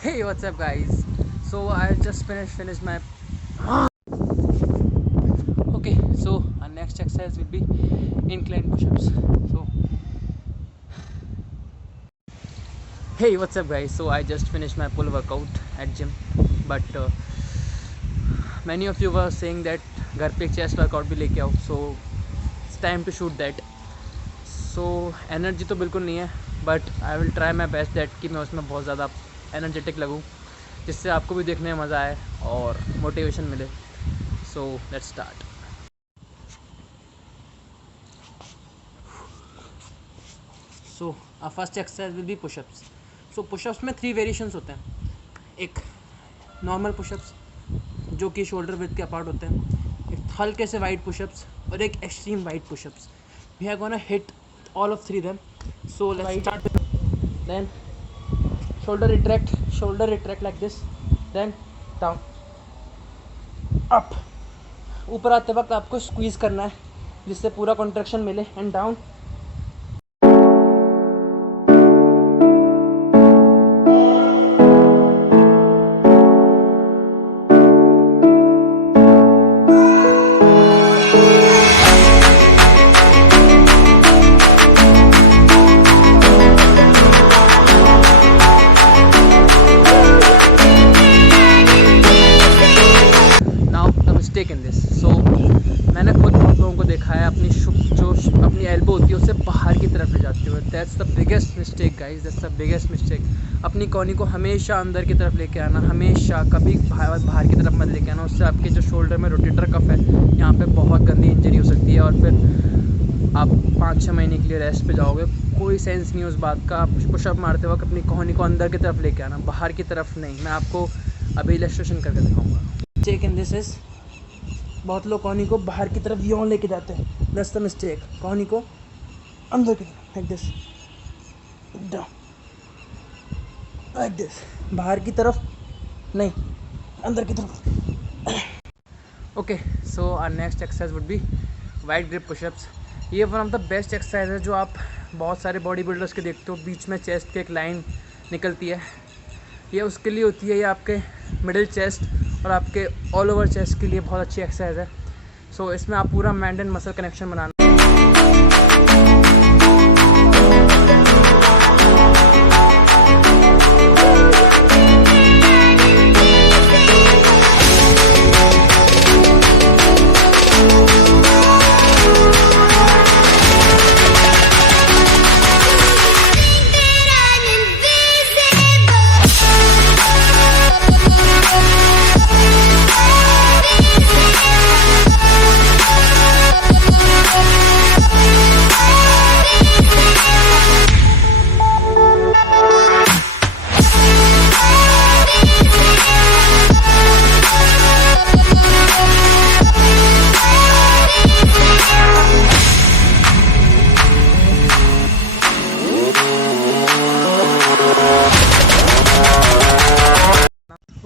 Hey, what's up, guys? So I just finished my. Okay, so our next exercise will be incline push-ups. So hey, what's up, guys? So I just finished my pull workout at gym, but many of you were saying that घर पे chest workout भी लेके आओ. So it's time to shoot that. So energy तो बिल्कुल नहीं है, but I will try my best that कि मैं उसमें बहुत ज़्यादा एनर्जेटिक लगूँ, जिससे आपको भी देखने में मज़ा आए और मोटिवेशन मिले. सो let's start. So first exercise will B pushups. So pushups में 3 वेरिएशंस होते हैं. एक नॉर्मल पुशअप्स जो कि शोल्डर विड्थ के अपार्ट होते हैं, एक हल्के से वाइड पुशअप्स और एक extreme wide pushups. We are gonna hit all of 3 them. So let's start with then shoulder retract like this, then down, up. ऊपर आते वक्त आपको स्क्वीज करना है जिससे पूरा कॉन्ट्रैक्शन मिले, and down. In this. So मैंने खुद बहुत लोगों को देखा है अपनी जो अपनी एल्बो होती है उससे बाहर की तरफ ले जाते हुए. That's the biggest mistake guys, that's the biggest mistake. अपनी कॉनी को हमेशा अंदर की तरफ लेके आना, हमेशा कभी बाहर की तरफ मत लेके आना. उससे आपके जो शोल्डर में रोटेटर कफ है यहाँ पे बहुत गंदी इंजरी हो सकती है और फिर आप 5-6 महीने के लिए रेस्ट पे जाओगे. कोई सेंस नहीं उस बात का. आप पुशअप मारते वक्त अपनी कॉनी को अंदर की तरफ लेके आना, बाहर की तरफ नहीं. मैं आपको अभी इलस्ट्रेशन करके दिखाऊँगा. टेक इन दिस इज, बहुत लोग कॉनी को बाहर की तरफ यूँ लेके जाते हैं. That's the mistake. कॉनी को अंदर की तरफ like this, down like this. बाहर की तरफ नहीं, अंदर की तरफ. Okay, so our next exercise would be wide grip pushups. ये one of the best exercise है जो आप बहुत सारे बॉडी बिल्डर्स के देखते हो. बीच में चेस्ट की एक लाइन निकलती है, ये उसके लिए होती है. ये आपके मिडिल चेस्ट और आपके ऑल ओवर चेस्ट के लिए बहुत अच्छी एक्सरसाइज है. सो इसमें आप पूरा mind and muscle connection banana.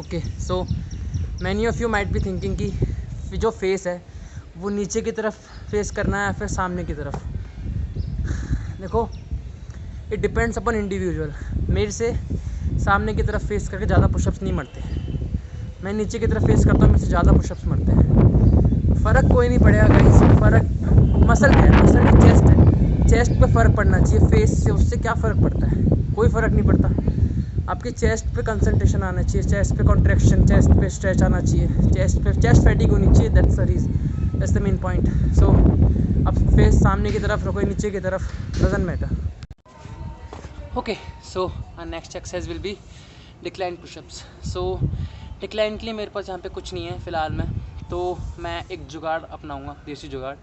Okay, so many of you might be thinking कि जो फेस है वो नीचे की तरफ फेस करना है या फिर सामने की तरफ. देखो, इट डिपेंड्स अपॉन इंडिविजुअल. मेरे से सामने की तरफ फेस करके ज़्यादा पुशअप्स नहीं मरते. मैं नीचे की तरफ फेस करता हूँ, मेरे से ज़्यादा पुशअप्स मरते हैं. फ़र्क कोई नहीं पड़ेगा गाइस. फ़र्क मसल है, मसल ही चेस्ट है. चेस्ट पे फ़र्क पड़ना चाहिए, फेस से उससे क्या फ़र्क पड़ता है? कोई फ़र्क नहीं पड़ता. आपके चेस्ट पे कंसंट्रेशन आना चाहिए, चेस्ट पे कॉन्ट्रैक्शन, चेस्ट पे स्ट्रेच आना चाहिए, चेस्ट फैटिग होनी चाहिए. That's the reason, that's the main point. So अब फेस सामने की तरफ रखो, नीचे की तरफ, doesn't matter. Okay, so our next exercise will be decline pushups. So decline के लिए मेरे पास यहाँ पे कुछ नहीं है फ़िलहाल में, तो मैं एक जुगाड़ अपनाऊँगा, देसी जुगाड़.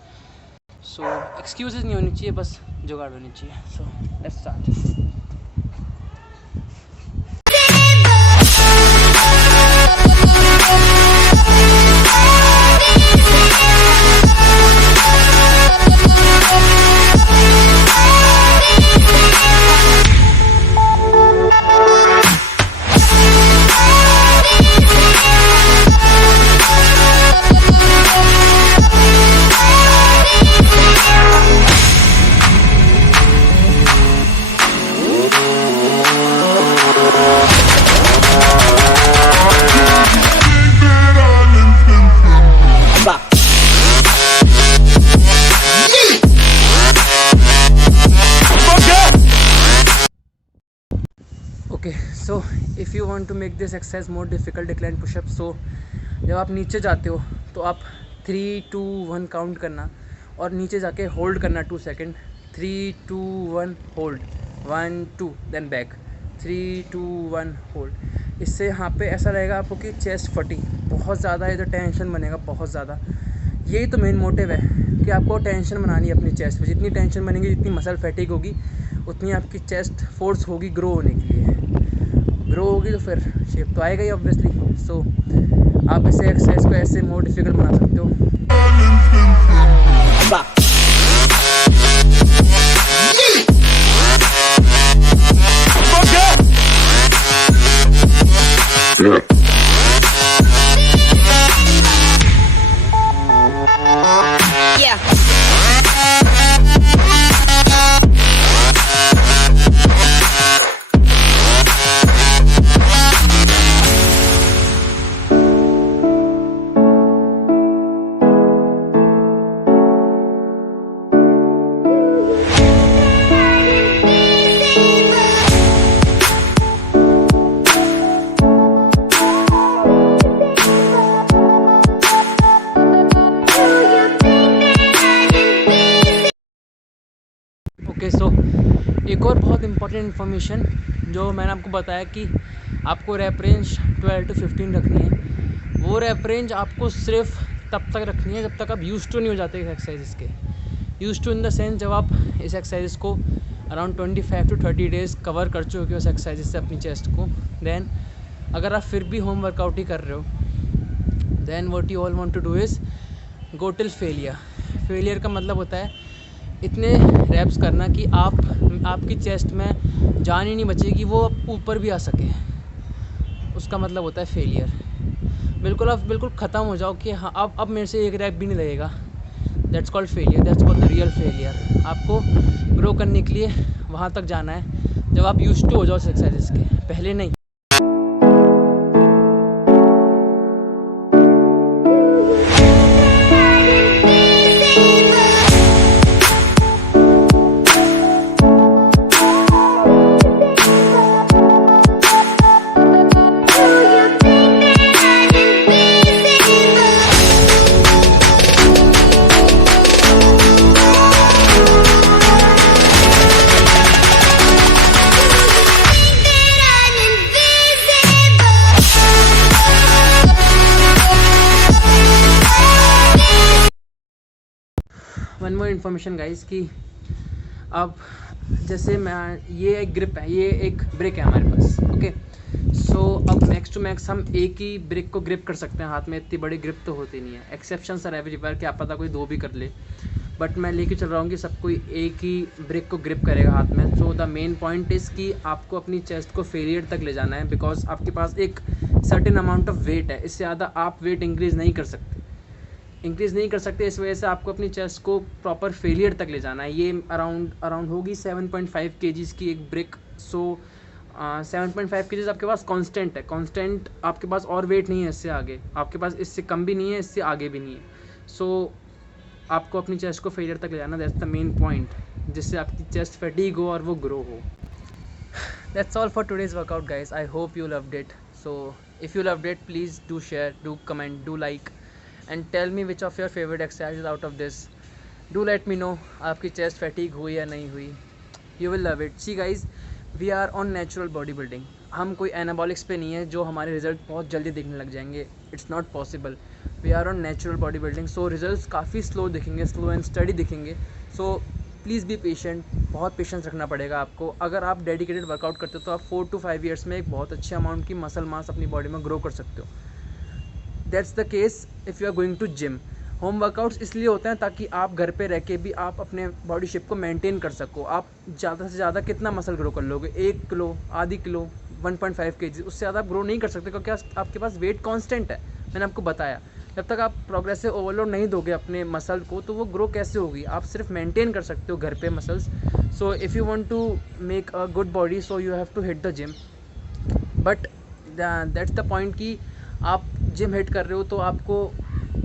सो एक्सक्यूजेज नहीं होनी चाहिए, बस जुगाड़ होनी चाहिए. So let's start. Okay, so if you want to make this exercise more difficult, decline pushup, so जब आप नीचे जाते हो तो आप 3 2 1 काउंट करना और नीचे जाके होल्ड करना 2 second. 3 2 1 hold, 1 2 then back, 3 2 1 hold. इससे यहाँ पे ऐसा रहेगा आपको कि चेस्ट फटी बहुत ज़्यादा, इधर टेंशन बनेगा बहुत ज़्यादा। यही तो मेन मोटिव है कि आपको टेंशन बनानी है अपनी चेस्ट पे। जितनी टेंशन बनेगी, जितनी मसल फैटिक होगी, उतनी आपकी चेस्ट फोर्स होगी ग्रो होने के लिए। ग्रो होगी तो फिर शेप तो आएगा ही ऑब्वियसली। सो आप इसे एक्सरसाइज को ऐसे मोर डिफिकल्ट बना सकते हो। ओके, सो एक और बहुत इंपॉर्टेंट इन्फॉर्मेशन जो मैंने आपको बताया कि आपको रैप रेंज 12 to 15 रखनी है। वो रैप रेंज आपको सिर्फ तब तक रखनी है जब तक आप यूज टू नहीं हो जाते इस एक्सरसाइज के। Use to in the sense जब आप इस एक्सरसाइज को अराउंड 25 to 30 डेज़ कवर कर चुके हो उस एक्सरसाइज से अपनी चेस्ट को। देन अगर आप फिर भी होम वर्कआउट ही कर रहे हो, then what you all want to do is go till failure. Failure का मतलब होता है इतने रैप्स करना कि आपकी चेस्ट में जान ही नहीं बचेगी, वो ऊपर भी आ सके। उसका मतलब होता है फेलियर। बिल्कुल आप बिल्कुल ख़त्म हो जाओ कि हाँ अब मेरे से एक रैप भी नहीं लगेगा। That's called failure, that's called the real failure. आपको ग्रो करने के लिए वहाँ तक जाना है जब आप यूज्ड टू हो जाओ एक्सरसाइजेस के, पहले नहीं। वन मोर इन्फॉर्मेशन गाइस कि अब जैसे मैं ये एक ग्रिप है, ये एक ब्रिक है हमारे पास। ओके, सो अब मैक्स टू मैक्स हम एक ही ब्रिक को ग्रिप कर सकते हैं हाथ में। इतनी बड़ी ग्रिप तो होती नहीं है, एक्सेप्शंस आर एवरीवेयर, क्या पता कोई 2 भी कर ले, बट मैं लेके चल रहा हूँ कि सब कोई एक ही ब्रिक को ग्रिप करेगा हाथ में। So the main point is कि आपको अपनी चेस्ट को फेलियर तक ले जाना है, बिकॉज आपके पास एक सर्टेन अमाउंट ऑफ वेट है। इससे ज़्यादा आप वेट इंक्रीज़ नहीं कर सकते। इस वजह से आपको अपनी चेस्ट को प्रॉपर फेलियर तक ले जाना है। ये अराउंड होगी 7.5 kgs की एक ब्रिक। सो 7.5 kgs आपके पास कांस्टेंट है, कांस्टेंट आपके पास और वेट नहीं है इससे आगे, आपके पास इससे कम भी नहीं है, इससे आगे भी नहीं है। सो आपको अपनी चेस्ट को फेलियर तक ले जाना, दैट्स द मेन पॉइंट, जिससे आपकी चेस्ट फैटिग हो और वो ग्रो हो। That's all for today's workout guys, I hope you loved it. So if you loved it, please do share, do comment, do like and tell me which of your favorite exercises out of this. Do let me know आपकी chest fatigue हुई या नहीं हुई। You will love it. See guys, we are on natural bodybuilding. हम कोई anabolics पे नहीं है जो हमारे रिजल्ट बहुत जल्दी दिखने लग जाएंगे। It's not possible. We are on natural bodybuilding, so results काफ़ी slow दिखेंगे, slow and steady दिखेंगे। So प्लीज़ बी पेशेंट, बहुत पेशेंस रखना पड़ेगा आपको। अगर आप डेडिकेटेड वर्कआउट करते हो तो आप 4 to 5 ईयर्स में एक बहुत अच्छे अमाउंट की मसल मास अपनी बॉडी में ग्रो कर सकते हो। That's the case if you are going to gym. Home workouts इसलिए होते हैं ताकि आप घर पे रह के भी आप अपने बॉडी शेप को मेंटेन कर सको। आप ज़्यादा से ज़्यादा कितना मसल ग्रो कर लोगे? 1 किलो, आधी किलो, 1.5 kg, उससे ज़्यादा आप ग्रो नहीं कर सकते क्योंकि आपके पास वेट कांस्टेंट है। मैंने आपको बताया, जब तक आप प्रोग्रेसिव ओवरलोड नहीं दोगे अपने मसल को तो वो ग्रो कैसे होगी? आप सिर्फ मेंटेन कर सकते हो घर पे muscles. So if you want to make a good body, so you have to hit the gym. But that's the point कि आप जिम हिट कर रहे हो तो आपको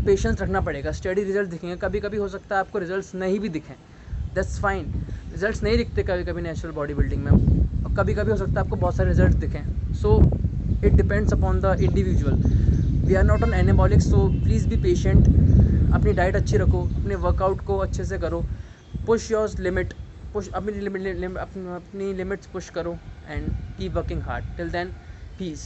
पेशेंस रखना पड़ेगा, स्टडी रिजल्ट दिखेंगे। कभी कभी हो सकता है आपको रिजल्ट्स नहीं भी दिखें, दैट्स फाइन। रिजल्ट्स नहीं दिखते कभी कभी नेचुरल बॉडी बिल्डिंग में, और कभी कभी हो सकता है आपको बहुत सारे रिजल्ट दिखें। So it depends upon the individual. We are not on anabolic, so please be patient. अपनी डाइट अच्छी रखो, अपने वर्कआउट को अच्छे से करो, पुश योर लिमिट, पुश अपनी लिमिट्स पुश करो, and keep working hard. Till then, piece.